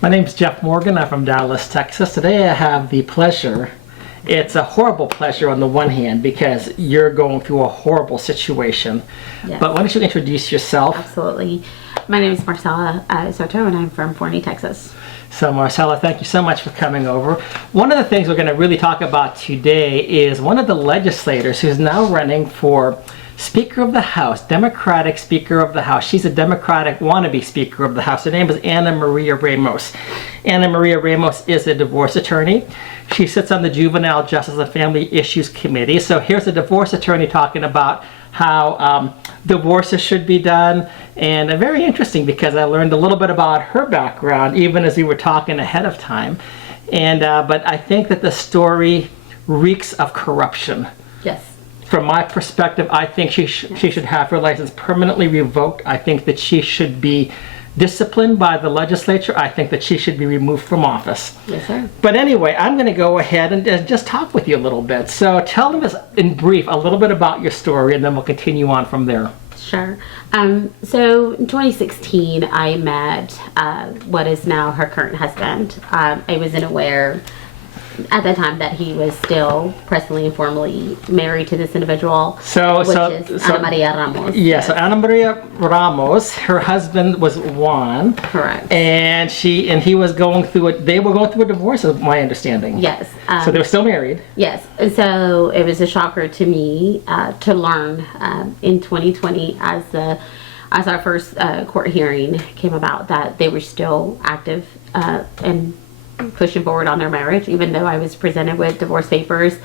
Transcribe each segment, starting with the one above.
My name's Jeff Morgan. I'm from Dallas, Texas. Today I have the pleasure, it's a horrible pleasure on the one hand because you're going through a horrible situation. Yes. But why don't you introduce yourself? Absolutely. My name is Marcella Soto, and I'm from Forney, Texas. So Marcella, thank you so much for coming over. One of the things we're going to really talk about today is one of the legislators who's now running for Speaker of the House, Democratic Speaker of the House. She's a Democratic wannabe Speaker of the House. Her name is Ana Maria Ramos. Ana Maria Ramos is a divorce attorney. She sits on the Juvenile Justice and Family Issues Committee. So here's a divorce attorney talking about how divorces should be done. And very interesting because I learned a little bit about her background even as we were talking ahead of time. And but I think that the story reeks of corruption. Yes. From my perspective, I think she should have her license permanently revoked. I think that she should be disciplined by the legislature. I think that she should be removed from office. Yes, sir. But anyway, I'm going to go ahead and just talk with you a little bit. So tell them in brief a little bit about your story, and then we'll continue on from there. Sure. So in 2016, I met what is now her current husband. I wasn't aware at that time that he was still presently and formally married to this individual, which is Ana Maria Ramos. Yeah, so Ana Maria Ramos, her husband was Juan. Correct. And he was going through they were going through a divorce, is my understanding. Yes. So they were still married. Yes. And so it was a shocker to me to learn in 2020 as our first court hearing came about that they were still active and pushing forward on their marriage, even though I was presented with divorce papers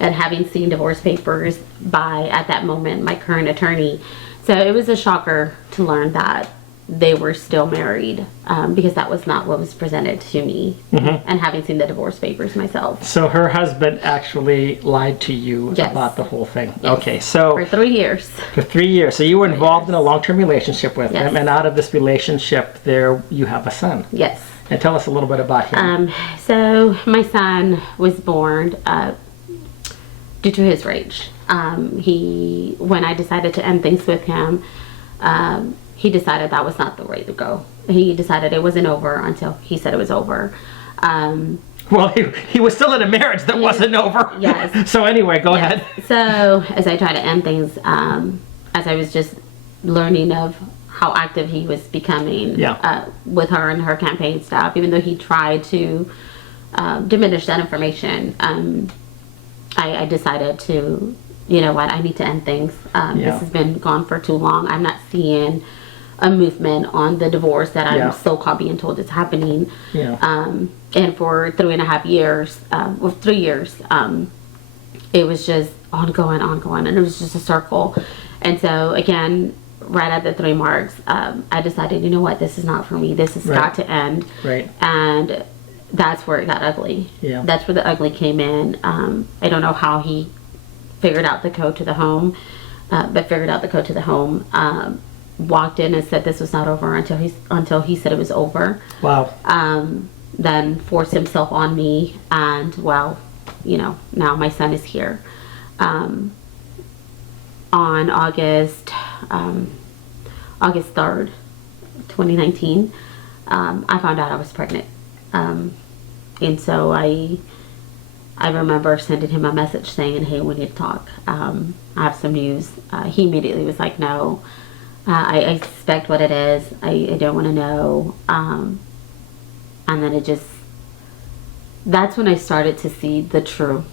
and having seen divorce papers by, at that moment, my current attorney. So it was a shocker to learn that they were still married because that was not what was presented to me, and having seen the divorce papers myself. So her husband actually lied to you Yes. about the whole thing. Yes. Okay, so For 3 years. for 3 years. So you were involved in a long-term relationship with Yes. him, and out of this relationship, there you have a son. Yes. And tell us a little bit about him. So my son was born due to his rage. When I decided to end things with him, he decided that was not the way to go. He decided it wasn't over until he said it was over. Well, he was still in a marriage that wasn't over. Yes. So anyway, go ahead. So as I tried to end things, as I was just learning of how active he was becoming with her and her campaign staff, even though he tried to diminish that information, I decided to, you know what, I need to end things. This has been gone for too long. I'm not seeing a movement on the divorce that I'm so-called being told is happening. Yeah. And for 3.5 years, 3 years, it was just ongoing, and it was just a circle. And so again, right at the 3 marks, I decided, you know what, this is not for me. This has got to end. Right. And that's where it got ugly. Yeah. That's where the ugly came in. I don't know how he figured out the code to the home, but figured out the code to the home. Walked in and said this was not over until he said it was over. Wow. Then forced himself on me, and well, you know, now my son is here. On August 3rd, 2019, I found out I was pregnant. And so I remember sending him a message saying, hey, we need to talk. I have some news. He immediately was like, no, I suspect what it is. I don't want to know. And then that's when I started to see the true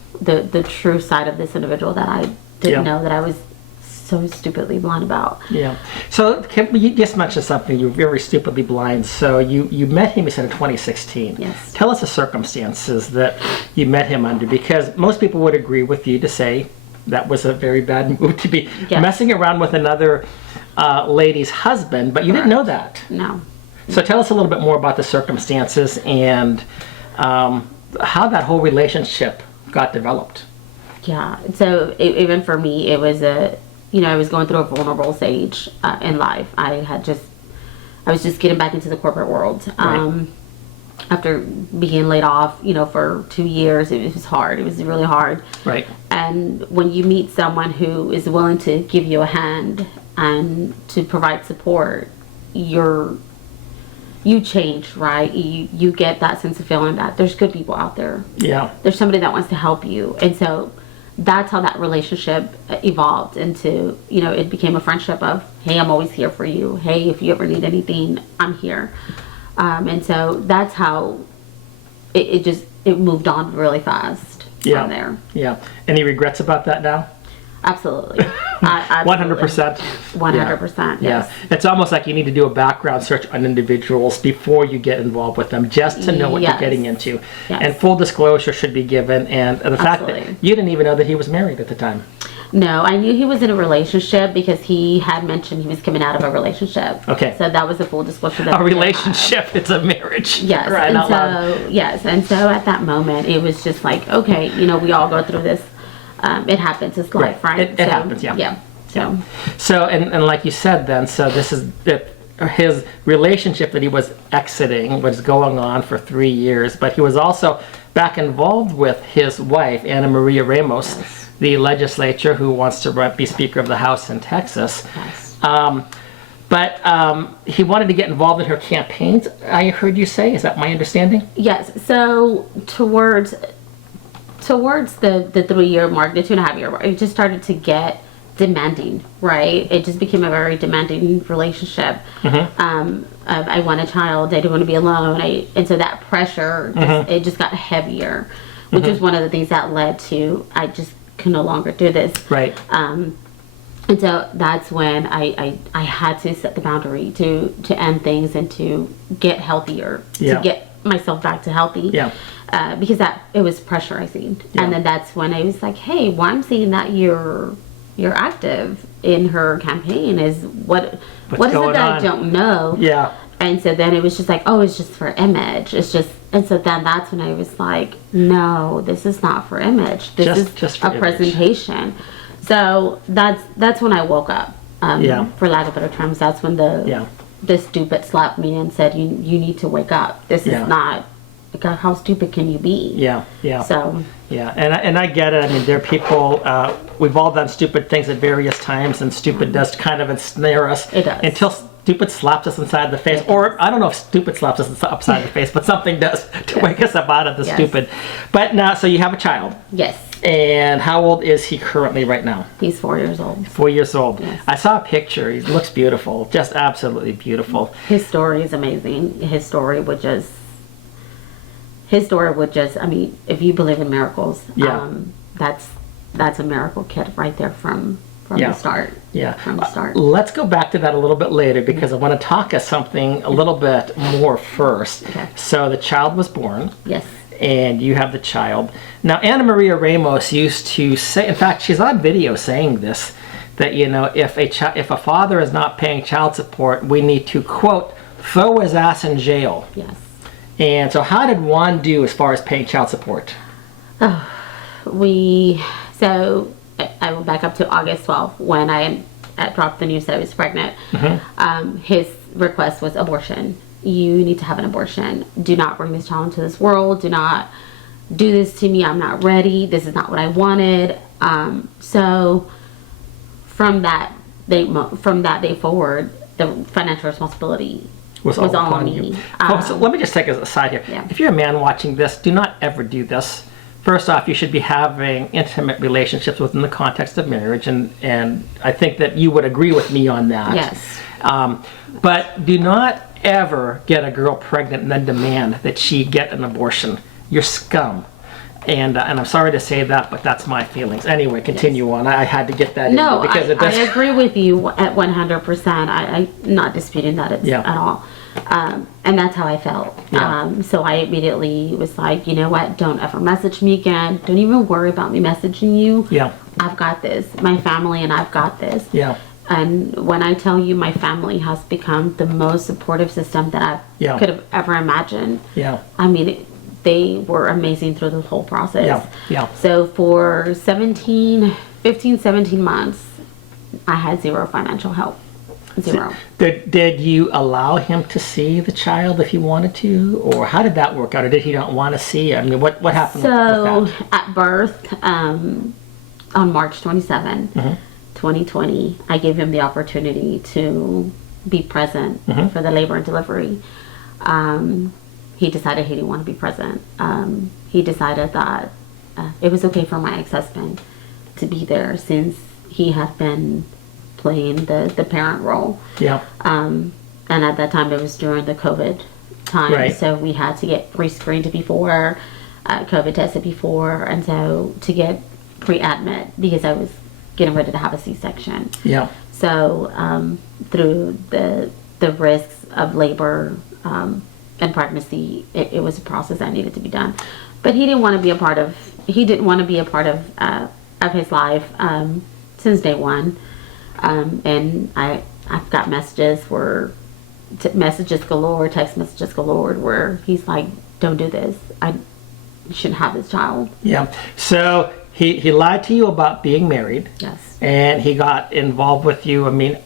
side of this individual that I didn't know, that I was so stupidly blind about. Yeah. So you just mentioned something. You're very stupidly blind. So you met him, you said, in 2016. Yes. Tell us the circumstances that you met him under, because most people would agree with you to say that was a very bad move to be messing around with another lady's husband, but you didn't know that. No. So tell us a little bit more about the circumstances and how that whole relationship got developed. Yeah. So even for me, it was I was going through a vulnerable stage in life. I was just getting back into the corporate world. Right. After being laid off, for 2 years, it was hard. It was really hard. Right. And when you meet someone who is willing to give you a hand and to provide support, you you change, right? You get that sense of feeling that there's good people out there. Yeah. There's somebody that wants to help you. And so that's how that relationship evolved into, you know, it became a friendship of, hey, I'm always here for you. Hey, if you ever need anything, I'm here. And so that's how it moved on really fast from there. Yeah. Any regrets about that now? Absolutely. 100%. 100%. Yes. It's almost like you need to do a background search on individuals before you get involved with them, just to know what you're getting into. Yes. And full disclosure should be given. And the fact that Absolutely. you didn't even know that he was married at the time. No, I knew he was in a relationship because he had mentioned he was coming out of a relationship. Okay. So that was a full disclosure. That A relationship, it's a marriage. Yes. Right, and so, yes. And so at that moment, it was just like, okay, you know, we all go through this. It happens. It's life, right? It happens, yeah. Yeah. So, and like you said then, so this is his relationship that he was exiting was going on for 3 years, but he was also back involved with his wife, Ana Maria Ramos, the legislature who wants to be Speaker of the House in Texas. Yes. But he wanted to get involved in her campaigns, I heard you say. Is that my understanding? Yes. So towards the 3 year mark, the 2.5 year mark, it just started to get demanding, right? It just became a very demanding relationship. I want a child. I didn't want to be alone. And so that pressure, it just got heavier, which was one of the things that led to, I just can no longer do this. Right. And so that's when I had to set the boundary to end things and to get healthier, to get myself back to healthy. Yeah. Because it was pressurizing. And then that's when I was like, hey, well, I'm seeing that you're active in her campaign. What is it that I don't know? Yeah. And so then it was just like, oh, it's just for image. And so then that's when I was like, no, this is not for image. This is just for a presentation. So that's when I woke up. For lack of better terms, that's when the stupid slapped me and said, you need to wake up. This is not, God, how stupid can you be? Yeah. So. Yeah, and I get it. I mean, there are people, we've all done stupid things at various times, and stupid does kind of ensnare us. It does. Until stupid slaps us inside the face. Or, I don't know if stupid slaps us upside the face, but something does to wake us up out of the stupid. But now, so you have a child. Yes. And how old is he currently right now? He's 4 years old. 4 years old. Yes. I saw a picture. He looks beautiful. Just absolutely beautiful. His story is amazing. His story would just, I mean, if you believe in miracles, that's a miracle kid right there from the start. Yeah. From the start. Let's go back to that a little bit later because I want to talk something a little bit more first. Okay. So the child was born. Yes. And you have the child. Now, Ana Maria Ramos used to say, in fact, she's on video saying this, that, you know, if a father is not paying child support, we need to, quote, throw his ass in jail. Yes. And so how did Juan do as far as paying child support? So I will back up to August 12th when I dropped the news that I was pregnant. His request was abortion. You need to have an abortion. Do not bring this child into this world. Do not do this to me. I'm not ready. This is not what I wanted. So from that day forward, the financial responsibility was all on me. So let me just take a aside here. Yeah. If you're a man watching this, do not ever do this. First off, you should be having intimate relationships within the context of marriage, and I think that you would agree with me on that. Yes. But do not ever get a girl pregnant and then demand that she get an abortion. You're scum. And I'm sorry to say that, but that's my feelings. Anyway, continue on. I had to get that in because it does. I agree with you at 100%. I'm not disputing that at all. And that's how I felt. So I immediately was like, you know what? Don't ever message me again. Don't even worry about me messaging you. Yeah. I've got this. My family and I've got this. Yeah. And when I tell you my family has become the most supportive system that I could have ever imagined. Yeah. I mean, they were amazing through the whole process. Yeah. So for 15, 17 months, I had zero financial help. Zero. Did you allow him to see the child if he wanted to? Or how did that work out? Or did he not want to see it? I mean, what happened with that? At birth, on March 27, 2020, I gave him the opportunity to be present for the labor and delivery. He decided he didn't want to be present. He decided that it was okay for my ex-husband to be there since he had been playing the parent role. Yeah. And at that time, it was during the COVID time. Right. So we had to get pre-screened before, COVID tested before, and so to get pre-admit because I was getting ready to have a C-section. Yeah. So through the risks of labor and pregnancy, it was a process that needed to be done. But he didn't want to be a part of. He didn't want to be a part of his life since day one. And I've got messages messages galore, text messages galore, where he's like, "Don't do this. I shouldn't have this child." Yeah. So he lied to you about being married. Yes. And he got involved with you. I mean,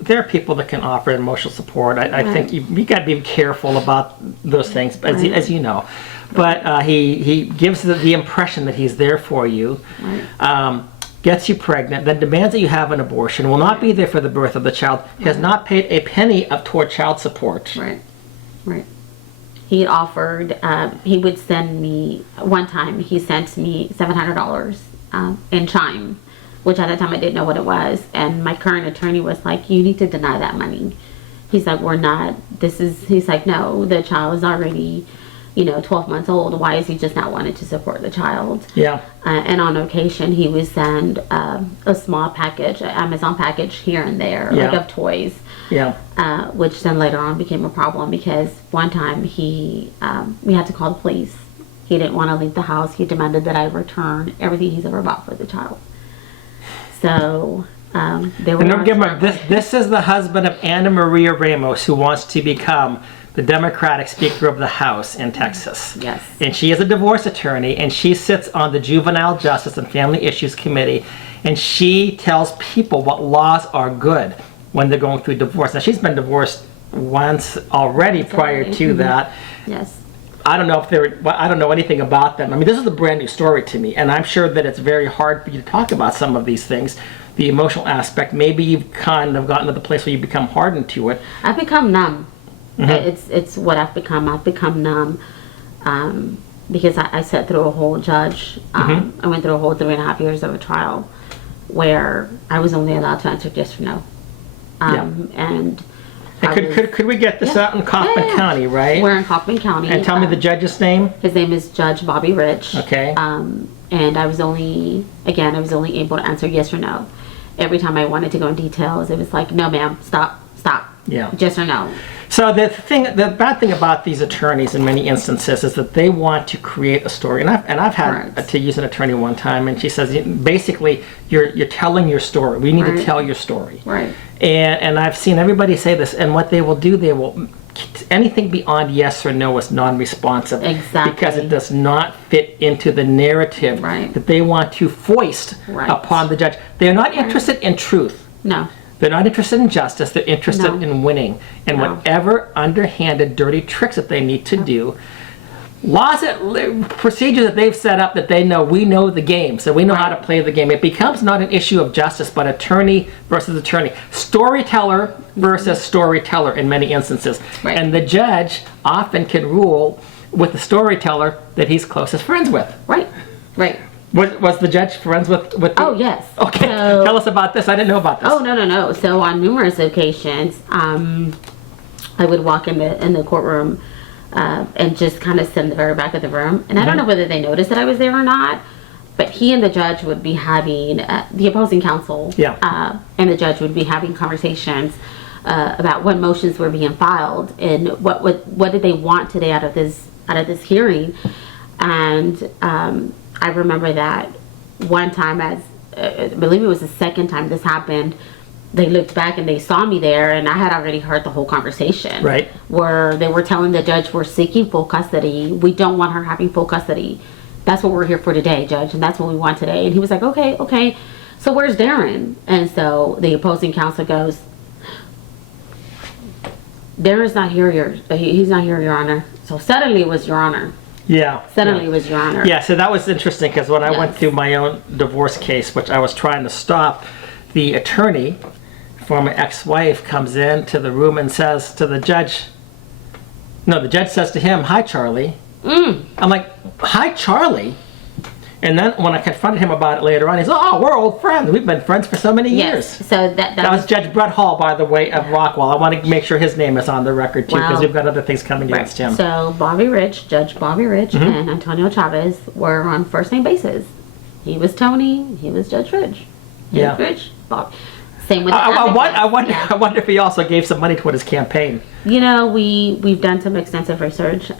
there are people that can offer emotional support. I think you got to be careful about those things, as you know. But he gives the impression that he's there for you, gets you pregnant, then demands that you have an abortion, will not be there for the birth of the child, has not paid a penny toward child support. Right. He offered, he would send me, one time he sent me $700 in Chime, which at the time I didn't know what it was. And my current attorney was like, "You need to deny that money." He's like, he's like, "No, the child is already, 12 months old. Why is he just not wanting to support the child?" Yeah. And on occasion, he would send a small package, an Amazon package here and there, like of toys. Yeah. Which then later on became a problem because one time we had to call the police. He didn't want to leave the house. He demanded that I return everything he's ever bought for the child. So they were. And this is the husband of Ana Maria Ramos, who wants to become the Democratic Speaker of the House in Texas. Yes. And she is a divorce attorney, and she sits on the Juvenile Justice and Family Issues Committee, and she tells people what laws are good when they're going through divorce. Now, she's been divorced once already prior to that. Yes. I don't know I don't know anything about them. I mean, this is a brand new story to me, and I'm sure that it's very hard for you to talk about some of these things. The emotional aspect, maybe you've kind of gotten to the place where you become hardened to it. I've become numb. Mm-hmm. It's what I've become. I've become numb because I sat through a whole judge. I went through a whole 3.5 years of a trial where I was only allowed to answer yes or no. And could we get this out in Kaufman County, right? We're in Kaufman County. And tell me the judge's name. His name is Judge Bobby Rich. Okay. And I was only able to answer yes or no. Every time I wanted to go in details, it was like, "No, ma'am, stop. Yeah. Yes or no." So the bad thing about these attorneys in many instances is that they want to create a story. And I've had to use an attorney one time, and she says, basically, you're telling your story. We need to tell your story. Right. And I've seen everybody say this, and what they will do, they will, anything beyond yes or no is non-responsive. Exactly. Because it does not fit into the narrative that they want to foist upon the judge. They're not interested in truth. No. They're not interested in justice. They're interested in winning. And whatever underhanded, dirty tricks that they need to do, procedures that they've set up that they know, we know the game, so we know how to play the game. It becomes not an issue of justice, but attorney versus attorney. Storyteller versus storyteller in many instances. Right. And the judge often can rule with the storyteller that he's closest friends with. Right. Was the judge friends with the... Oh, yes. Okay, so, tell us about this. I didn't know about this. Oh, no. So on numerous occasions, I would walk in the courtroom and just kind of sit in the very back of the room. And I don't know whether they noticed that I was there or not, but he and the judge would be having, the opposing counsel and the judge would be having conversations about what motions were being filed and what did they want today out of this hearing. And I remember that one time, I believe it was the second time this happened, they looked back and they saw me there, and I had already heard the whole conversation. Right. Where they were telling the judge, "We're seeking full custody. We don't want her having full custody. That's what we're here for today, Judge, and that's what we want today." And he was like, okay. So where's Darren? And so the opposing counsel goes, "Darren's not here, he's not here, Your Honor." So suddenly it was Your Honor. Suddenly it was Your Honor. Yeah, so that was interesting because when I went through my own divorce case, which I was trying to stop, the attorney for my ex-wife comes in to the room and says to the judge, No, the judge says to him, "Hi, Charlie." I'm like, "Hi, Charlie." And then when I confronted him about it later on, he's, "Oh, we're old friends. We've been friends for so many years." So that was Judge Bret Hall, by the way, of Rockwell. I want to make sure his name is on the record too, because we've got other things coming against him. So Judge Bobby Rich, and Antonio Chavez were on first name basis. He was Tony. He was Judge Rich. He was Rich. Bob. Same with. I wonder if he also gave some money toward his campaign. You know, we've done some extensive research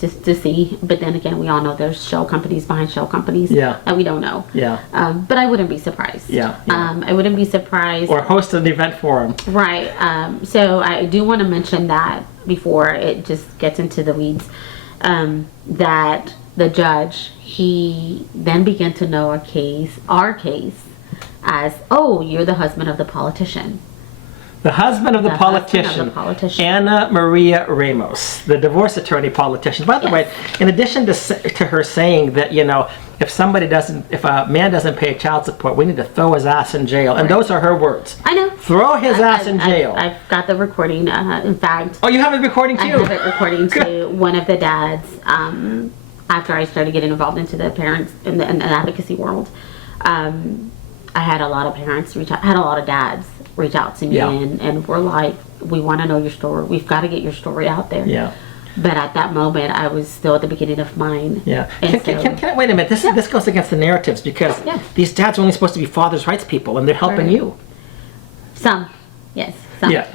just to see, but then again, we all know there's shell companies behind shell companies. And we don't know. But I wouldn't be surprised. I wouldn't be surprised. Or host an event for him. Right. So I do want to mention that before it just gets into the weeds, that the judge, he then began to know our case as, oh, you're the husband of the politician. The husband of the politician, Ana Maria Ramos, the divorce attorney politician. By the way, in addition to her saying that, you know, if a man doesn't pay child support, we need to throw his ass in jail. And those are her words. I know. Throw his ass in jail. I've got the recording. In fact. Oh, you have it recording too? I have it recording to one of the dads. After I started getting involved into the parents in the advocacy world, I had a lot of parents reach out. I had a lot of dads reach out to me and were like, "We want to know your story. We've got to get your story out there." But at that moment, I was still at the beginning of mine. Can I wait a minute? This goes against the narratives, because these dads are only supposed to be fathers' rights people, and they're helping you. Some, yes.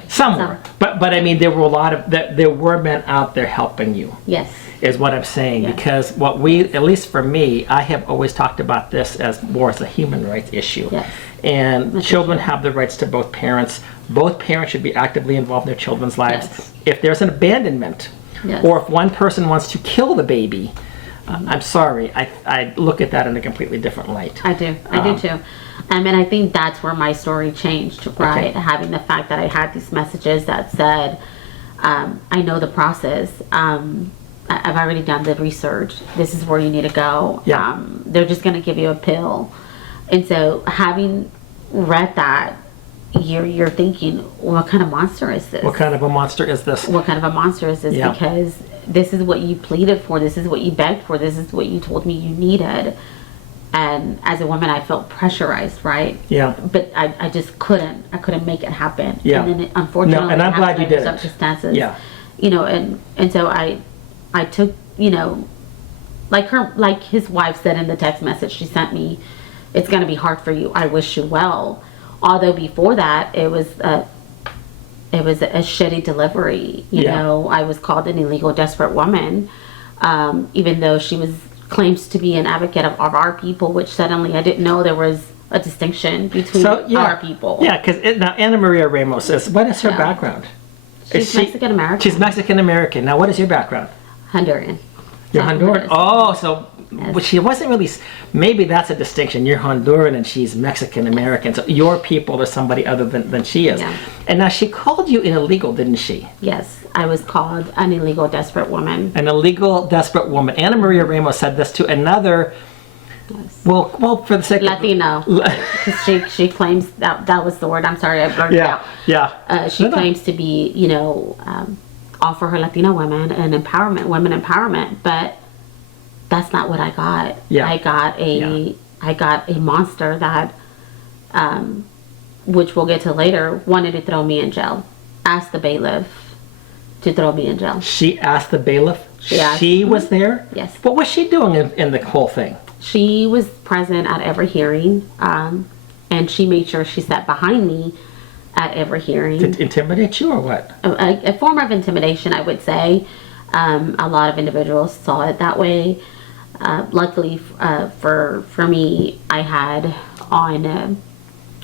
Some were. But I mean, there were there were men out there helping you. Yes. Is what I'm saying, because what at least for me, I have always talked about this as more as a human rights issue. And children have the rights to both parents. Both parents should be actively involved in their children's lives. If there's an abandonment, or if one person wants to kill the baby, I'm sorry, I look at that in a completely different light. I do too. And I think that's where my story changed, right? Having the fact that I had these messages that said, I know the process. I've already done the research. This is where you need to go. They're just going to give you a pill. And so having read that, you're thinking, what kind of monster is this? What kind of a monster is this? What kind of a monster is this? Because this is what you pleaded for. This is what you begged for. This is what you told me you needed. And as a woman, I felt pressurized, right? But I just couldn't. I couldn't make it happen. And then unfortunately, and I'm glad you did it. Circumstances. You know, and so I took, you know, like his wife said in the text message she sent me, "It's going to be hard for you. I wish you well." Although before that, it was a shitty delivery. You know, I was called an illegal, desperate woman, even though she claims to be an advocate of our people, which suddenly I didn't know there was a distinction between our people. Because now Ana Maria Ramos what is her background? She's Mexican American. She's Mexican American. Now, what is your background? Honduran. You're Honduran? Oh, so she wasn't really, maybe that's a distinction. You're Honduran and she's Mexican American. So your people are somebody other than she is. And now she called you an illegal, didn't she? Yes, I was called an illegal, desperate woman. An illegal, desperate woman. Ana Maria Ramos said this to another, well, for the sake Latino. Because she claims that was the word. I'm sorry, I blurted it out. She claims to be, you know, all for her Latino women and women empowerment, but that's not what I got. I got a monster that, which we'll get to later, wanted to throw me in jail. Asked the bailiff to throw me in jail. She asked the bailiff? She was there? Yes. What was she doing in the whole thing? She was present at every hearing, and she made sure she sat behind me at every hearing. To intimidate you or what? A form of intimidation, I would say. A lot of individuals saw it that way. Luckily for me, I had on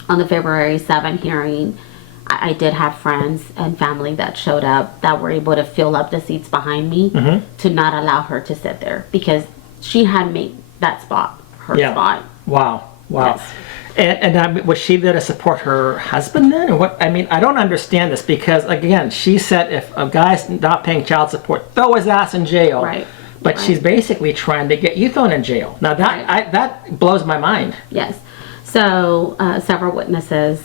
the February 7 hearing, I did have friends and family that showed up that were able to fill up the seats behind me to not allow her to sit there, because she had made that spot her spot. Wow. Yes. And was she there to support her husband then, or what? I mean, I don't understand this, because again, she said if a guy's not paying child support, throw his ass in jail. But she's basically trying to get you thrown in jail. Now that blows my mind. Yes. So several witnesses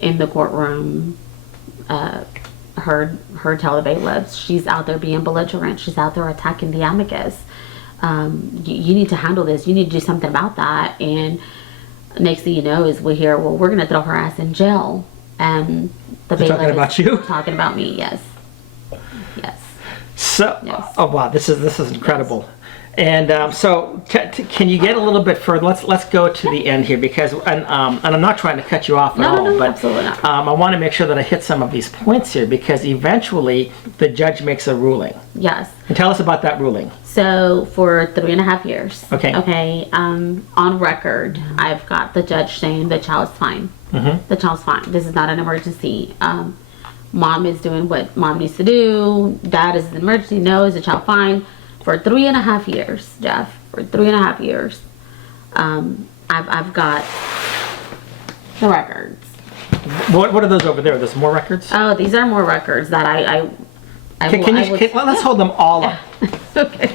in the courtroom heard tell the bailiffs, she's out there being belligerent. She's out there attacking the amicus. You need to handle this. You need to do something about that. And next thing you know is we hear, well, we're going to throw her ass in jail. And the bailiff talking about you? Talking about me, yes. Yes. So, Yes. oh wow, this is incredible. And so, can you get a little bit further? Let's go to the end here, because and I'm not trying to cut you off at all, No, but absolutely not. I want to make sure that I hit some of these points here, because eventually the judge makes a ruling. Yes. And tell us about that ruling. So for 3.5 years. Okay. Okay. On record, I've got the judge saying the child's fine. Mm-hmm. The child's fine. This is not an emergency. Mom is doing what mom needs to do. Dad is an emergency. No, is the child fine? For 3.5 years, Jeff. For 3.5 years, I've got the records. What are those over there? There's more records. Oh, these are more records that I Well, let's hold them all up. Okay.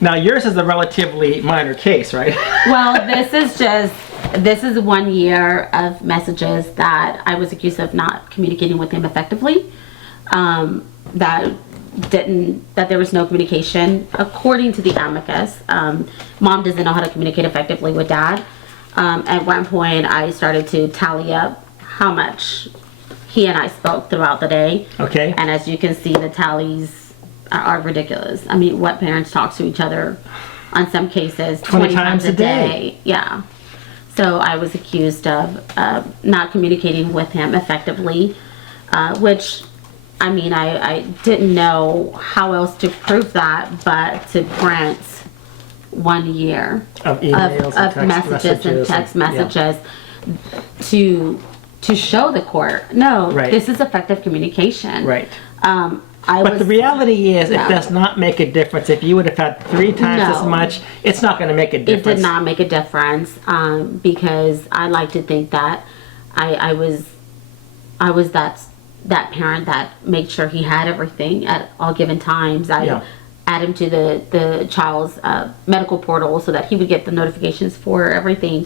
Now, yours is a relatively minor case, right? Well, this is 1 year of messages that I was accused of not communicating with him effectively. That there was no communication according to the amicus. Mom doesn't know how to communicate effectively with dad. At one point, I started to tally up how much he and I spoke throughout the day. Okay. And as you can see, the tallies are ridiculous. I mean, what parents talk to each other on some cases 20 times a day. Yeah. So I was accused of not communicating with him effectively, which, I mean, I didn't know how else to prove that, but to grant 1 year Of emails and text messages and text messages to show the court, no, Right. this is effective communication. Right. But The reality is, No. it does not make a difference. If you would have had 3 times No. as much, it's not going to make a It difference. did not make a difference, because I like to think that I was that parent that made sure he had everything at all given times. I add him to the child's medical portal so that he would get the notifications for everything.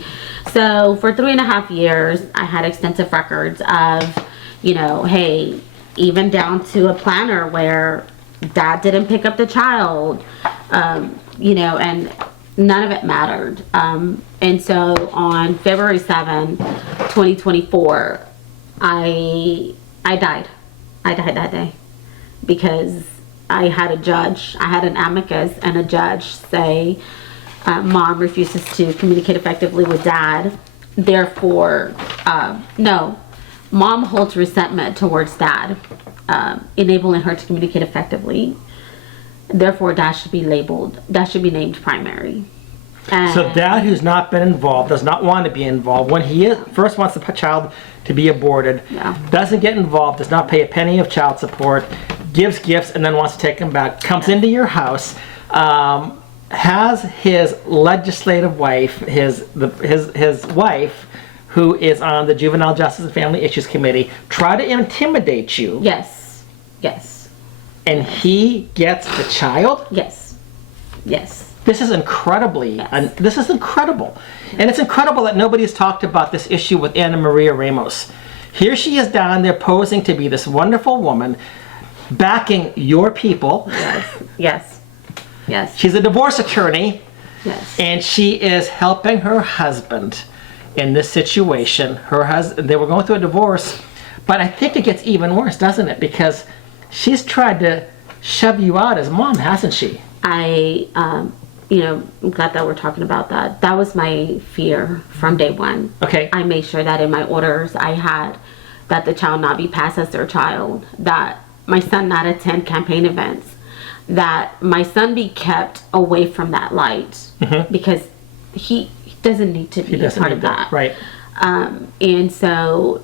So for 3.5 years, I had extensive records of, hey, even down to a planner where dad didn't pick up the child, and none of it mattered. And so on February 7, 2024, I died. I died that day because I had an amicus and a judge say, mom refuses to communicate effectively with dad. Therefore, no, mom holds resentment towards dad, enabling her to communicate effectively. Therefore, dad should be named primary. So dad, who's not been involved, does not want to be involved. When he first wants the child to be aborted, doesn't get involved, does not pay a penny of child support, gives gifts, and then wants to take them back, comes into your house, has his legislative wife, his wife, who is on the Juvenile Justice and Family Issues Committee, try to intimidate you. Yes. And he gets the child? Yes. This is incredibly, this is incredible. And it's incredible that nobody's talked about this issue with Ana Maria Ramos. Here she is down there posing to be this wonderful woman, backing your people. Yes. She's a divorce attorney. Yes. And she is helping her husband in this situation. Her husband, they were going through a divorce, but I think it gets even worse, doesn't it? Because she's tried to shove you out as mom, hasn't she? I'm glad that we're talking about that. That was my fear from day one. Okay. I made sure that in my orders I had that the child not be passed as their child, that my son not attend campaign events, that my son be kept away from that light, because he doesn't need to be a part of that. Right. And so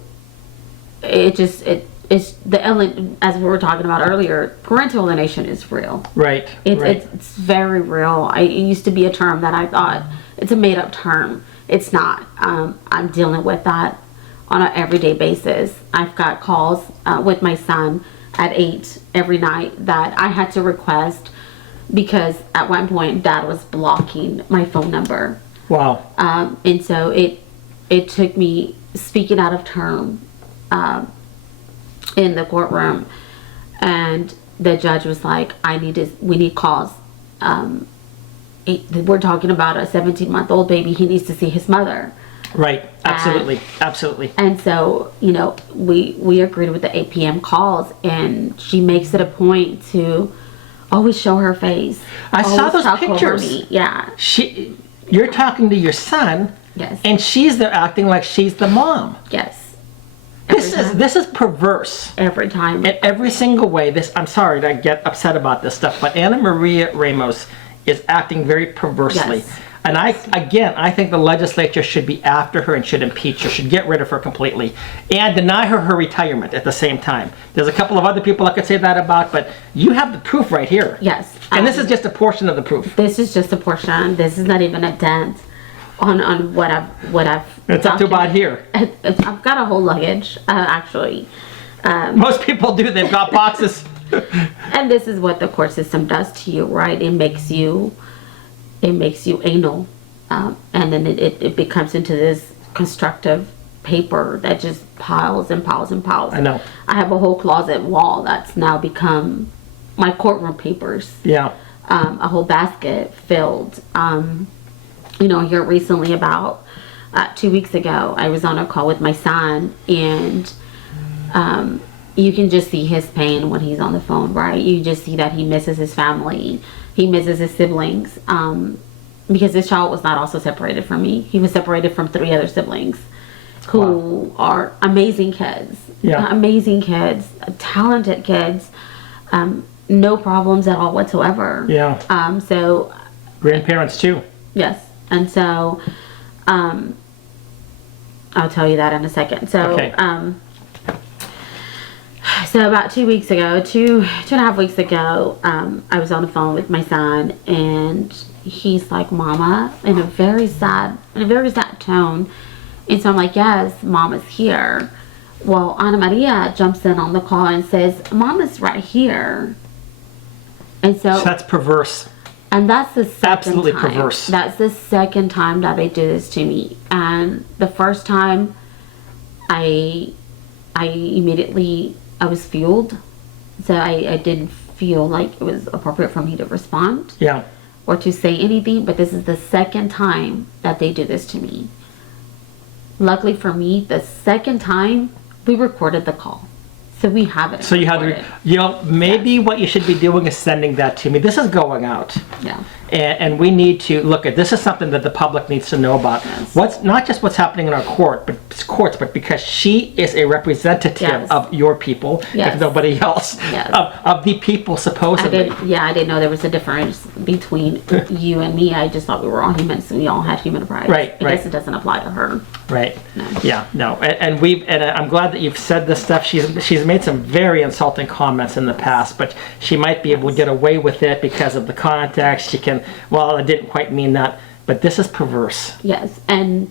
it's as we were talking about earlier, parental alienation is real. Right. It's very real. It used to be a term that I thought it's a made up term. It's not. I'm dealing with that on an everyday basis. I've got calls with my son at 8 every night that I had to request because at one point dad was blocking my phone number. Wow. And so it took me speaking out of turn in the courtroom, and the judge was like, we need cause. We're talking about a 17-month-old baby. He needs to see his mother. Right. Absolutely. Absolutely. And so, we agreed with the 8 p.m. calls, and she makes it a point to always show her face. I saw Always those talk over pictures. me. Yeah. You're talking to your son. Yes. And she's there acting like she's the mom. Yes. This is perverse. Every time. In every single way. I'm sorry to get upset about this stuff, but Ana Maria Ramos is acting very perversely. Yes. And I think the legislature should be after her and should impeach her, should get rid of her completely, and deny her retirement at the same time. There's a couple of other people I could say that about, but you have the proof right here. Yes. And this is just a portion of the proof. This is just a portion. This is not even a dent on what I've It's up to about here. I've got a whole luggage, actually. Most people do. They've got boxes. And this is what the court system does to you, right? It makes you anal, and then it becomes into this constructive paper that just piles and piles and piles. I know. I have a whole closet wall that's now become my courtroom papers. Yeah. A whole basket filled. Here recently, about 2 weeks ago, I was on a call with my son, and you can just see his pain when he's on the phone, right? You just see that he misses his family. He misses his siblings, because this child was not also separated from me. He was separated from 3 other siblings who are amazing kids. Yeah. Amazing kids, talented kids, no problems at all whatsoever. Yeah. So grandparents too. yes. And so I'll tell you that in a second. So Okay. So about 2 weeks ago, two and a half weeks ago, I was on the phone with my son, and he's like, "Mama," in a very sad tone. And so I'm like, "Yes, Mama's here." Well, Ana Maria jumps in on the call and says, "Mama's right here." And so that's perverse. And that's the second Absolutely time. perverse. That's the second time that they do this to me. And the first time, I was fueled. So I didn't feel like it was appropriate for me to respond. Yeah. Or to say anything. But this is the second time that they do this to me. Luckily for me, the second time, we recorded the call. So we have it. So you have to, maybe what you should be doing is sending that to me. This is going out. Yeah. And we need to look at, this is something that the public needs to know about. Yes. What's not just what's happening in our courts, but because she is a representative Yes. of your people, Yes. if nobody else, Yes. of the people supposedly. I didn't know there was a difference between you and me. I just thought we were all humans and we all had human rights. Right, I right. guess it doesn't apply to her. Right. No. Yeah. No. And I'm glad that you've said this stuff. She's made some very insulting comments in the past, but she might be able to get away with it because of the context. She can. Well, I didn't quite mean that, but this is perverse. Yes, and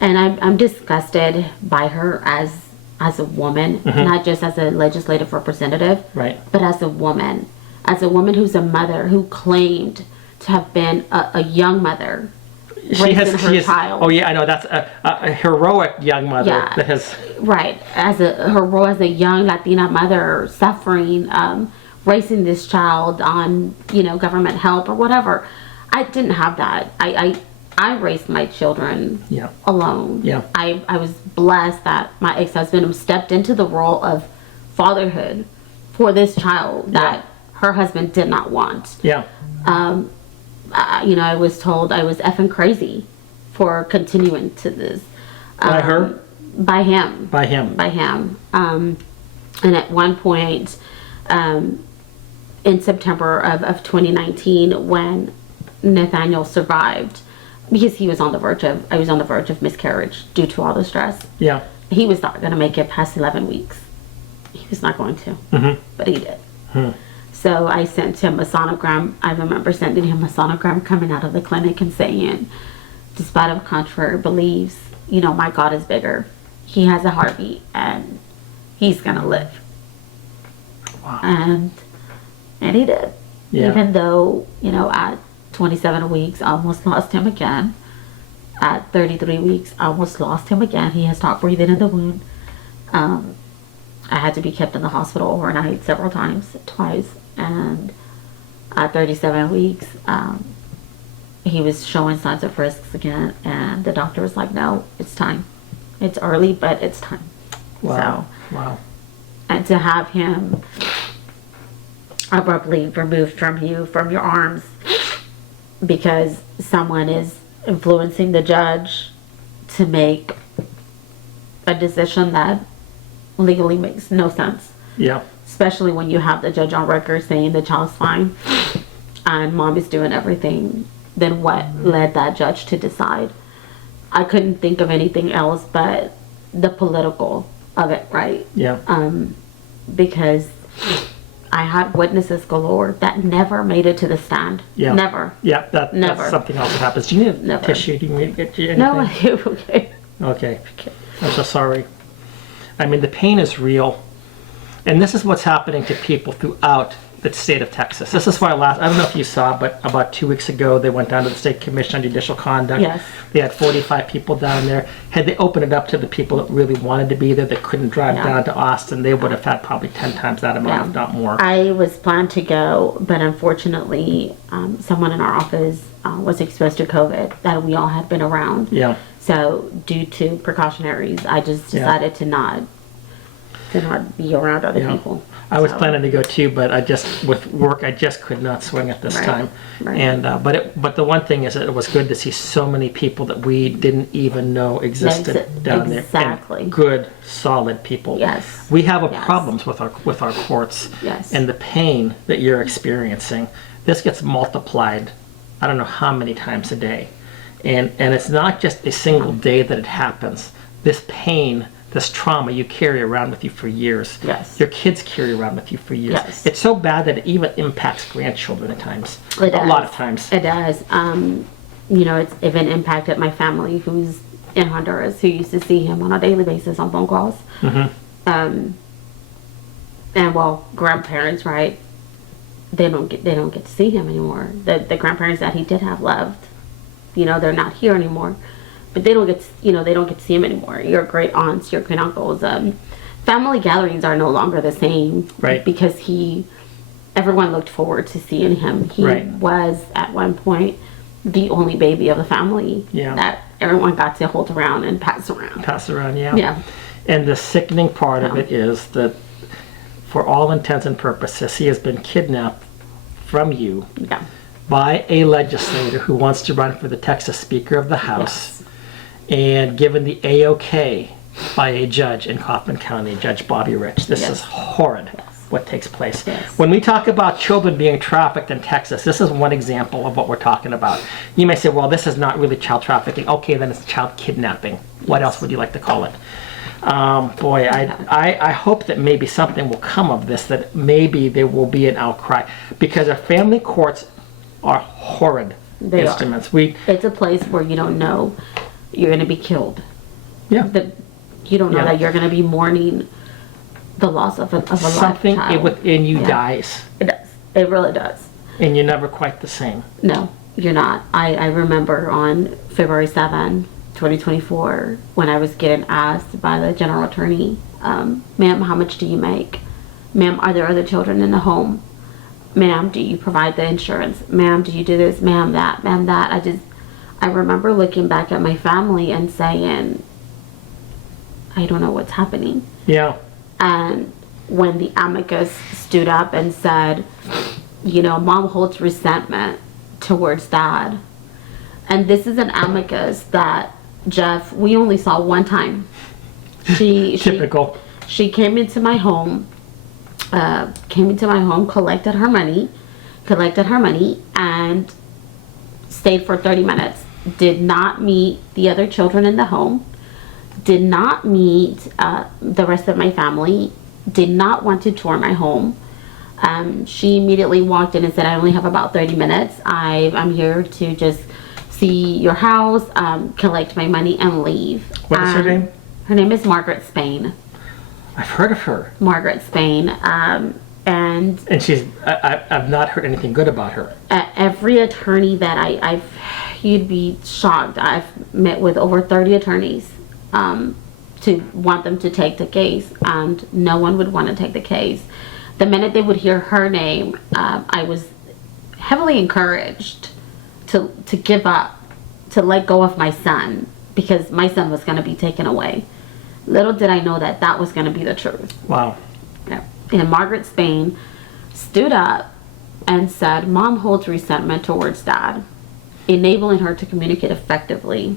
I'm disgusted by her as a woman, not just as a legislative representative, Right. but as a woman who's a mother who claimed to have been a young mother. She has. Child. Oh yeah, I know. That's a heroic young mother Yeah. that has. Right, her role as a young Latina mother, suffering, raising this child on government help or whatever. I didn't have that. I raised my children Yeah. alone. Yeah. I was blessed that my ex-husband stepped into the role of fatherhood for this child that her husband did not want. Yeah. I was told I was effing crazy for continuing to this. By her? By him. By him. By him. And at one point, in September of 2019, when Nathaniel survived, because I was on the verge of miscarriage due to all the stress. Yeah. He was not going to make it past 11 weeks. He was not going to, but he did. So I sent him a sonogram. I remember sending him a sonogram coming out of the clinic and saying, despite of contrary beliefs, my God is bigger. He has a heartbeat and he's going to live. Wow. And he did. Yeah. Even though, at 27 weeks, I almost lost him again. At 33 weeks, I almost lost him again. He has stopped breathing in the wound. I had to be kept in the hospital overnight several times, twice, and at 37 weeks, he was showing signs of risks again, and the doctor was like, no, it's time. It's early, but it's time. Wow. So, Wow. and to have him abruptly removed from you, from your arms, because someone is influencing the judge to make a decision that legally makes no sense. Yeah. Especially when you have the judge on record saying the child's fine and mom is doing everything, then what led that judge to decide? I couldn't think of anything else but the political of it, right? Yeah. Because I had witnesses galore that never made it to the stand. Yeah. Never. Yeah, that's Never. something else that happens. Do you need a Never. tissue? Do you need to get you anything? No, okay. Okay. I'm so sorry. I mean, the pain is real. And this is what's happening to people throughout the state of Texas. This is why I don't know if you saw, but about 2 weeks ago, they went down to the State Commission on Judicial Conduct. Yes. They had 45 people down there. Had they opened it up to the people that really wanted to be there, that couldn't drive Yeah. down to Austin, they would have had probably 10 times that amount, Yeah. if not more. I was planned to go, but unfortunately, someone in our office was exposed to COVID that we all had been around. Yeah. So due to precautionaries, I just Yeah. decided to not be around other Yeah. people. I was So, planning to go too, but I just, with work, I just could not swing at this Right, time. right. And but the one thing is, that it was good to see so many people that we didn't even know existed down there. Exactly. And good, solid people. Yes. We have Yes. problems with our courts. Yes. And the pain that you're experiencing, this gets multiplied, I don't know how many times a day. And it's not just a single day that it happens. This pain, this trauma you carry around with you for years. Yes. Your kids carry around with you for years. Yes. It's so bad that it even impacts grandchildren at times. It A lot does. of times. It does. It's even impacted my family who's in Honduras, who used to see him on a daily basis on phone calls. Mm-hmm. And well, grandparents, right? They don't get to see him anymore. The grandparents that he did have left, they're not here anymore. But they don't get to see him anymore. Your great aunts, your great uncles, family gatherings are no longer the same, Right. Because everyone looked forward to seeing him. He Right. was at one point the only baby of the family Yeah. that everyone got to hold around and pass around. Pass around, yeah. Yeah. And the sickening part of Yeah. it is that, for all intents and purposes, he has been kidnapped from you Yeah. by a legislator who wants to run for the Texas Speaker of the House, and given the A-OK by a judge in Kaufman County, Judge Bobby Rich. This Yes. is horrid, Yes. what takes place. Yes. When we talk about children being trafficked in Texas, this is one example of what we're talking about. You may say, well, this is not really child trafficking. Okay, then it's child kidnapping. What else would you like to call it? Boy, I hope that maybe something will come of this, that maybe there will be an outcry, because our family courts are horrid They are. instruments. It's a place where you don't know you're going to be killed. Yeah. You don't know Yeah. that you're going to be mourning the loss of a Something life child. within you Yeah. dies, It does. It really does. and you're never quite the same. No, you're not. I remember on February 7, 2024, when I was getting asked by the general attorney, ma'am, how much do you make? Ma'am, are there other children in the home? Ma'am, do you provide the insurance? Ma'am, do you do this? Ma'am, that. Ma'am, that. I remember looking back at my family and saying, I don't know what's happening. Yeah. And when the amicus stood up and said, mom holds resentment towards dad. And this is an amicus that, Jeff, we only saw one time. Typical. She came into my home, collected her money, and stayed for 30 minutes. Did not meet the other children in the home. Did not meet the rest of my family. Did not want to tour my home. She immediately walked in and said, I only have about 30 minutes. I'm here to just see your house, collect my money, and leave. What is her name? Her name is Margaret Spain. I've heard of her. Margaret Spain. And she's, I've not heard anything good about her. Every attorney that you'd be shocked. I've met with over 30 attorneys to want them to take the case, and no one would want to take the case. The minute they would hear her name, I was heavily encouraged to give up, to let go of my son, because my son was going to be taken away. Little did I know that that was going to be the truth. Wow. Yeah. And Margaret Spain stood up and said, Mom holds resentment towards Dad, enabling her to communicate effectively.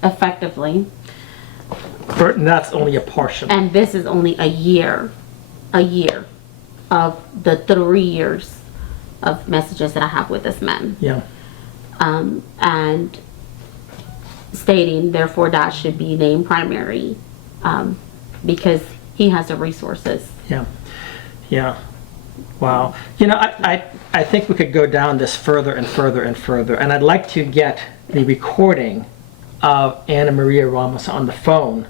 And that's only a portion. And this is only a year of the 3 years of messages that I have with this man. Yeah. And stating, therefore, Dad should be named primary, because he has the resources. Yeah. Yeah. Wow. I think we could go down this further and further and further. And I'd like to get the recording of Ana Maria Ramos on the phone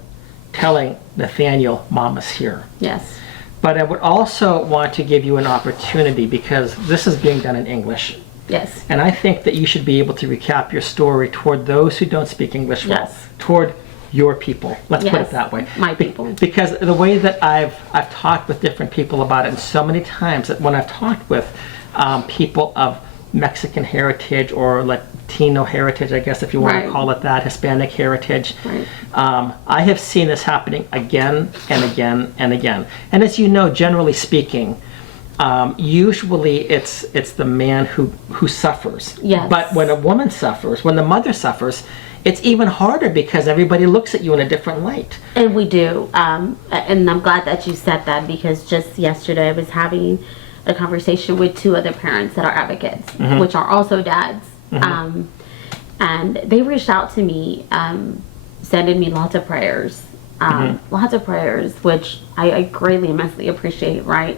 telling Nathaniel, Mom is here. Yes. But I would also want to give you an opportunity, because this is being done in English. Yes. And I think that you should be able to recap your story toward those who don't speak English well, Yes. toward your people. Let's put it Yes, that way. my people. Because the way that I've talked with different people about it, and so many times that when I've talked with people of Mexican heritage or Latino heritage, I guess if you want Right. to call it that, Hispanic heritage, Right. I have seen this happening again and again and again. And as you know, generally speaking, usually it's the man who suffers. Yes. But when a woman suffers, when the mother suffers, it's even harder because everybody looks at you in a different light. And we do. And I'm glad that you said that, because just yesterday I was having a conversation with 2 other parents that are advocates, which are also dads. And they reached out to me, sending me lots of prayers. Which I greatly, immensely appreciate, right?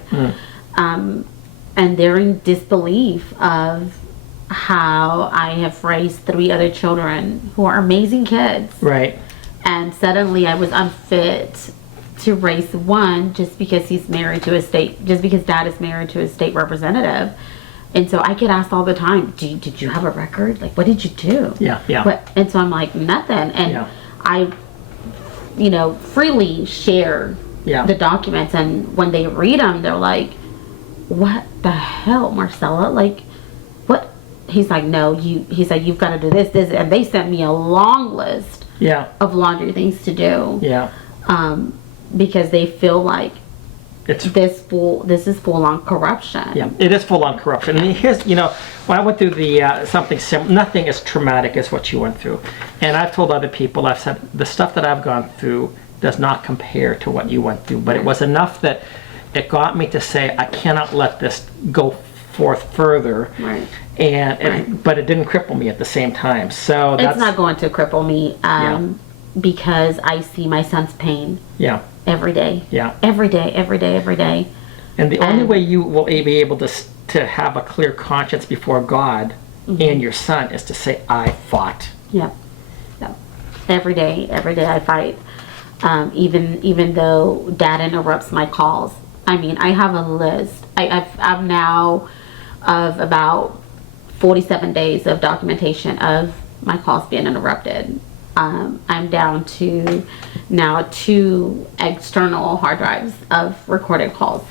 And they're in disbelief of how I have raised 3 other children who are amazing kids. Right. And suddenly I was unfit to raise one just because just because Dad is married to a state representative. And so I get asked all the time, did you have a record? Like, what did you do? Yeah, yeah. And so I'm like, nothing. And Yeah. I, freely share Yeah. the documents. And when they read them, they're like, what the hell, Marcella? Like, what? He's like, no, he said, you've got to do this. And they sent me a long list Yeah. of laundry things to do. Yeah. Because they feel like It's this is full on corruption. Yeah, it is full on corruption. And here's, when I went through the something similar, nothing as traumatic as what you went through. And I've told other people, I've said, the stuff that I've gone through does not compare to what you went through. But it was enough that it got me to say, I cannot let this go forth further. Right. But it didn't cripple me at the same time. So It's not going to cripple me, because I see my son's pain. Yeah. Every day. Yeah. Every day. And the only way you will be able to have a clear conscience before God and your son is to say, I fought. Yeah. Every day I fight. Even though Dad interrupts my calls. I mean, I have a list. I'm now of about 47 days of documentation of my calls being interrupted. I'm down to now 2 external hard drives of recorded calls,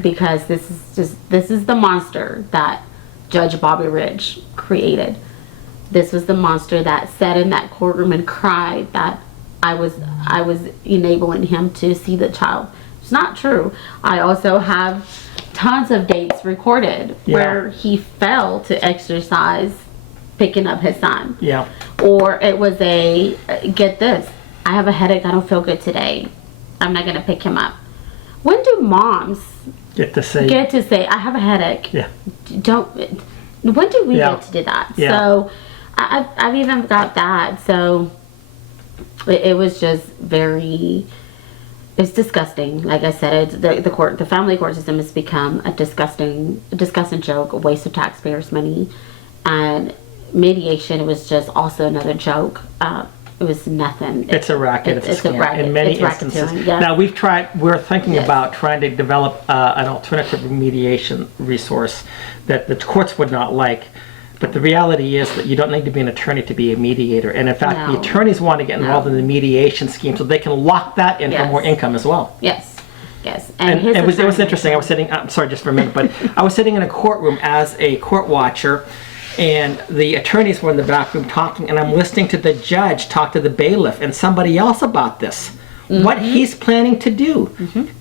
because this is the monster that Judge Bobby Ridge created. This was the monster that sat in that courtroom and cried that I was enabling him to see the child. It's not true. I also have tons of dates recorded where he failed to exercise picking up his son. Yeah. Or it was get this, I have a headache, I don't feel good today, I'm not going to pick him up. When do moms Get to say, I have a headache? Yeah. When do we get to do that? Yeah. So I've even got that. So it was just it's disgusting. Like I said, the family court system has become a disgusting joke, a waste of taxpayers' money. And mediation was just also another joke. It was nothing. It's a racket. It's a scam. racket. In many It's instances. yes. Now we're thinking Yes. about trying to develop an alternative mediation resource that the courts would not like. But the reality is that you don't need to be an attorney to be a mediator. And in fact, the No. attorneys want to get involved in the mediation scheme so they can lock that in for Yes. more income as well. Yes, yes. And his it was attorney- interesting. I was sitting, I'm sorry, just for a minute, but I was sitting in a courtroom as a court watcher, and the attorneys were in the back room talking, and I'm listening to the judge talk to the bailiff and somebody else about this. What he's planning to do.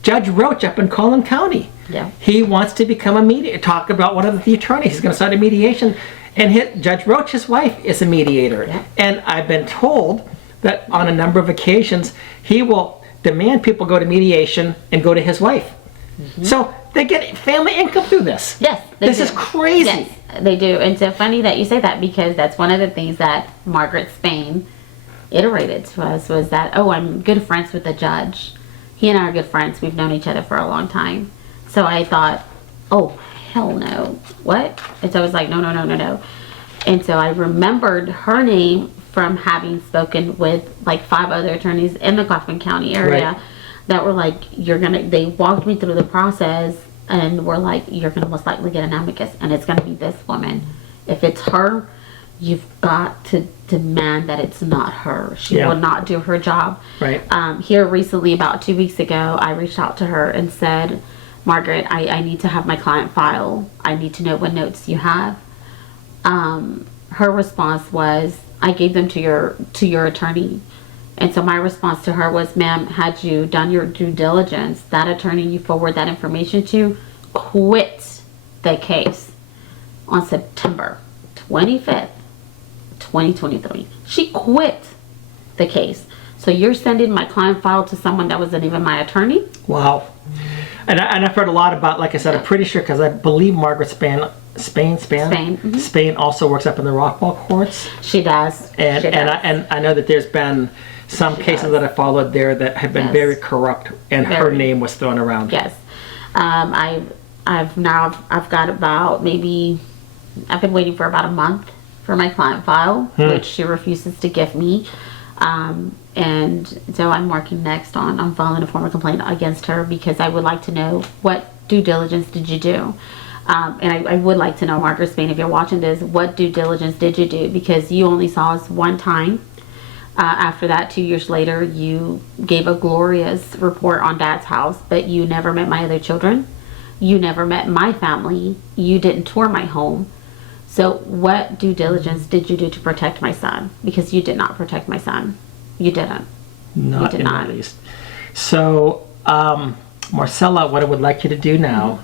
Judge Roach up in Collin County. Yeah. He wants to become a mediator, talk about one of the attorneys. He's going to start a mediation. And Judge Roach, his wife, is a mediator. Yeah. And I've been told that on a number of occasions, he will demand people go to mediation and go to his wife. So they get family income through this. Yes, they This do. is crazy. Yes, they do. And so funny that you say that, because that's one of the things that Margaret Spain iterated to us, was that, oh, I'm good friends with the judge. He and I are good friends. We've known each other for a long time. So I thought, oh, hell no. What? And so I was like, no, no, no, no, no. And so I remembered her name from having spoken with like 5 other attorneys in the Kaufman County area Right. that were like, they walked me through the process and were like, you're going to most likely get an amicus, and it's going to be this woman. If it's her, you've got to demand that it's not her. She Yeah. will not do her job. Right. Here recently, about 2 weeks ago, I reached out to her and said, Margaret, I need to have my client file. I need to know what notes you have. Her response was, I gave them to your attorney. And so my response to her was, ma'am, had you done your due diligence, that attorney you forward that information to quit the case on September 25th, 2023. She quit the case. So you're sending my client file to someone that wasn't even my attorney? Wow. And I've heard a lot about, like I said, I'm pretty sure, because I believe Margaret Spain Spain, also works up in the Rockwell courts. She does. And She does. and I know that there's been some cases does. that I followed there that have been Yes. very corrupt, and her Very. name was thrown around. Yes. I've got about I've been waiting for about a month for my client file, which she refuses to give me. And so I'm working next on filing a formal complaint against her, because I would like to know, what due diligence did you do? And I would like to know, Margaret Spain, if you're watching this, what due diligence did you do? Because you only saw us one time. After that, 2 years later, you gave a glorious report on Dad's house, but you never met my other children. You never met my family. You didn't tour my home. So what due diligence did you do to protect my son? Because you did not protect my son. You didn't. Not did in not. the least. So, Marcella, what I would like you to do now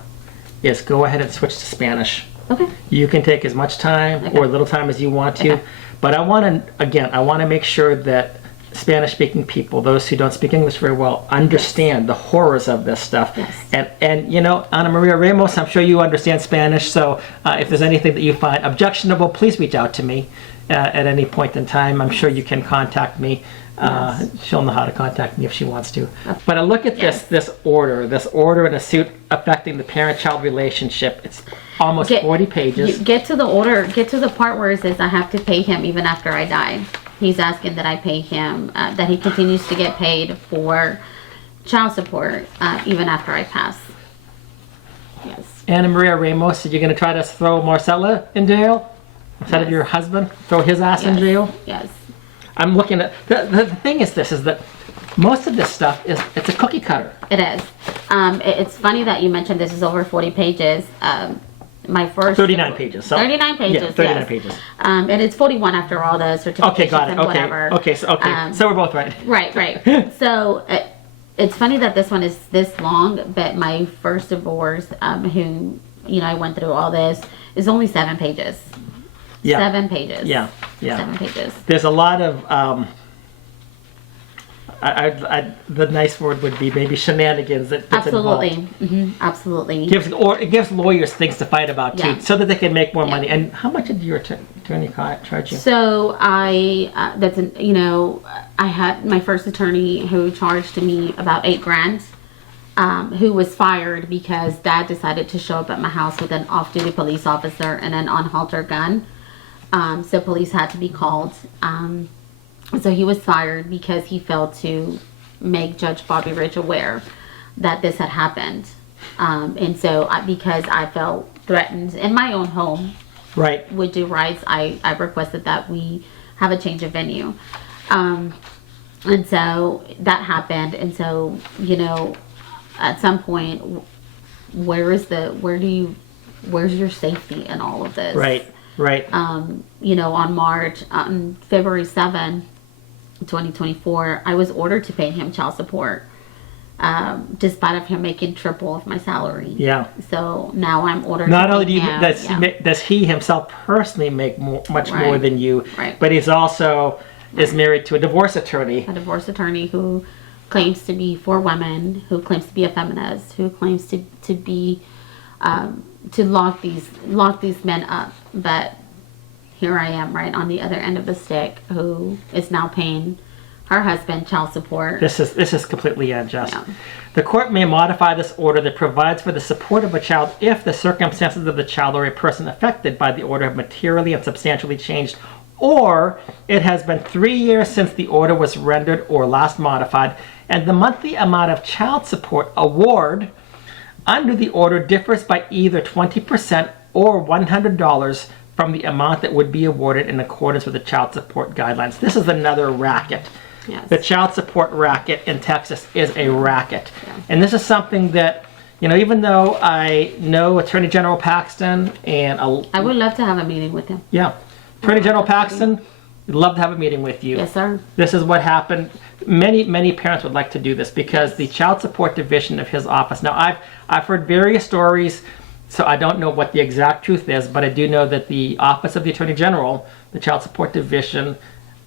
is go ahead and switch to Spanish. Okay. You can take as much time or little time as you want to, Okay. but I want to make sure that Spanish-speaking people, those who don't speak English very well, understand the horrors of this stuff. Yes. And you know, Ana Maria Ramos, I'm sure you understand Spanish, so if there's anything that you find objectionable, please reach out to me at any point in time. I'm sure you can contact me. She'll know how to contact me if she wants to. But I look at this order in a suit affecting the parent-child relationship. It's almost 40 pages. Get to the order. Get to the part where it says I have to pay him even after I die. He's asking that I pay him, that he continues to get paid for child support even after I pass. Yes. Ana Maria Ramos, are you going to try to throw Marcella in jail instead of your husband? Throw his ass in jail? Yes. I'm looking at the thing is that most of this stuff it's a cookie cutter. It is. It's funny that you mentioned this is over 40 pages. My first 39 pages. So 39 pages. Yeah, 39 yes. pages. And it's 41 after all the certifications Okay, got it. and Okay. whatever. Okay. So we're both right. Right. So it's funny that this one is this long, but my first divorce, who I went through all this, is only 7 pages. Yeah. 7 pages. Yeah. 7 pages. There's a lot of the nice word would be maybe shenanigans that's Absolutely. involved. Absolutely. It gives lawyers things to fight about too, Yeah. so that they can make more Yeah. money. And how much did your attorney charge you? So I had my first attorney who charged me about $8,000, who was fired because Dad decided to show up at my house with an off-duty police officer and an unhaltered gun. So police had to be called. So he was fired because he failed to make Judge Bobby Rich aware that this had happened. And so because I felt threatened in my own home, Right. with due rights, I requested that we have a change of venue. And so that happened. And so, you know, at some point, where's your safety in all of this? Right. Right. You know, on February 7, 2024, I was ordered to pay him child support, despite of him making triple of my salary. Yeah. So now I'm ordered Not to only pay him. does he himself personally make much more Right. than you, Right. but he's also is married to a divorce attorney. A divorce attorney who claims to be for women, who claims to be a feminist, who claims to be to lock these men up. But here I am, right on the other end of the stick, who is now paying her husband child support. This is completely unjust. Yeah. The court may modify this order that provides for the support of a child if the circumstances of the child or a person affected by the order have materially and substantially changed, or it has been 3 years since the order was rendered or last modified, and the monthly amount of child support award under the order differs by either 20% or $100 from the amount that would be awarded in accordance with the child support guidelines. This is another racket. Yes. The child support racket in Texas is a racket. Yeah. And this is something that, you know, even though I know Attorney General Paxton and I would love to have a meeting with him. yeah, Attorney General Paxton, we'd love to have a meeting with you. Yes, sir. This is what happened. Many parents would like to do this because the child support division of his office. Now, I've heard various stories, so I don't know what the exact truth is, but I do know that the office of the Attorney General, the child support division,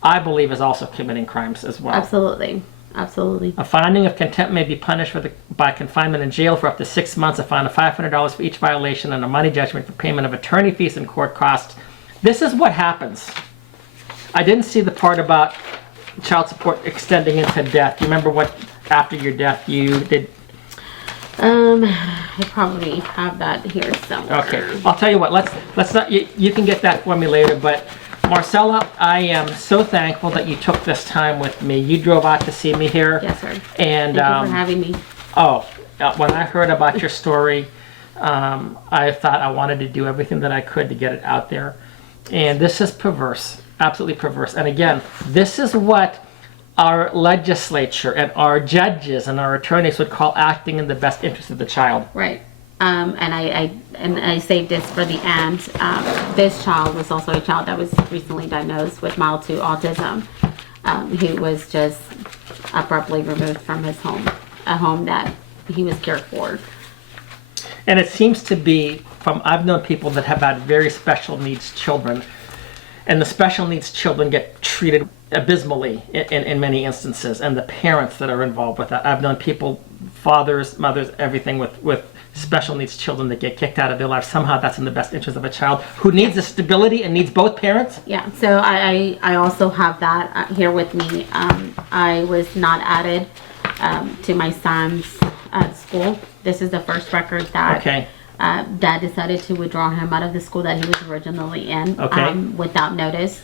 I believe is also committing crimes as well. Absolutely. Absolutely. A finding of contempt may be punished by confinement in jail for up to 6 months, a fine of $500 for each violation, and a money judgment for payment of attorney fees and court costs. This is what happens. I didn't see the part about child support extending into death. You remember what, after your death, you did? I probably have that here somewhere. Okay, I'll tell you what, let's not, you can get that for me later, but Marcella, I am so thankful that you took this time with me. You drove out to see me here. Yes, sir. And, Thank you for having me. When I heard about your story, I thought I wanted to do everything that I could to get it out there. And this is perverse, absolutely perverse. And again, this is what our legislature and our judges and our attorneys would call acting in the best interest of the child. Right. And I saved this for the end. This child was also a child that was recently diagnosed with mild to autism. He was just abruptly removed from his home, a home that he was cared for. And it seems to be I've known people that have had very special needs children, and the special needs children get treated abysmally in many instances, and the parents that are involved with that. I've known people, fathers, mothers, everything with special needs children that get kicked out of their life. Somehow that's in the best interest of a child who needs the stability and needs both parents. Yeah, so I also have that here with me. I was not added to my son's school. This is the first record that Okay. Dad decided to withdraw him out of the school that he was originally in, Okay. without notice.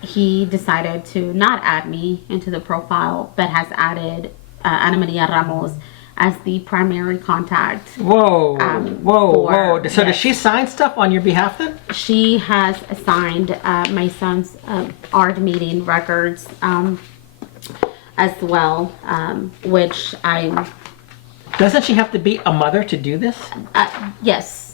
He decided to not add me into the profile, but has added Ana Maria Ramos as the primary contact. Whoa. So does yes. she sign stuff on your behalf then? She has signed my son's art meeting records as well, which I... Doesn't she have to be a mother to do this? Yes.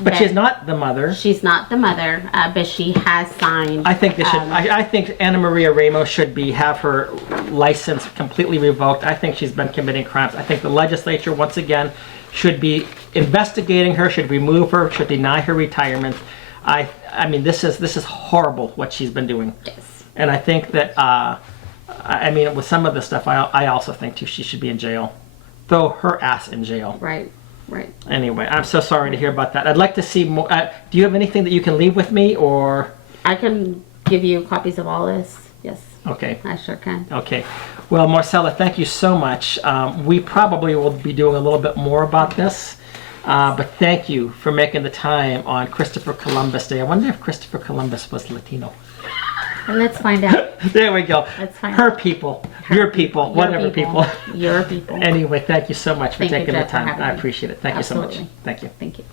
But she's not the mother. She's not the mother, but she has signed. I think they should. I think Ana Maria Ramos should have her license completely revoked. I think she's been committing crimes. I think the legislature once again should be investigating her. Should remove her. Should deny her retirement. I mean, this is horrible what she's been doing. Yes. And I think that I mean, with some of the stuff, I also think too she should be in jail. Throw her ass in jail. Right. Anyway, I'm so sorry to hear about that. I'd like to see more. Do you have anything that you can leave with me, or? I can give you copies of all this. Yes. Okay. I sure can. Okay. Well, Marcella, thank you so much. We probably will be doing a little bit more about this, but thank you for making the time on Christopher Columbus Day. I wonder if Christopher Columbus was Latino. Let's find out. There we go. Let's find Her out. people, your people, whatever people. Your people. Anyway, thank you so much for Thank you, taking the Jeff, for time. having I me. appreciate it. Thank you so much. Absolutely. Thank you. Thank you.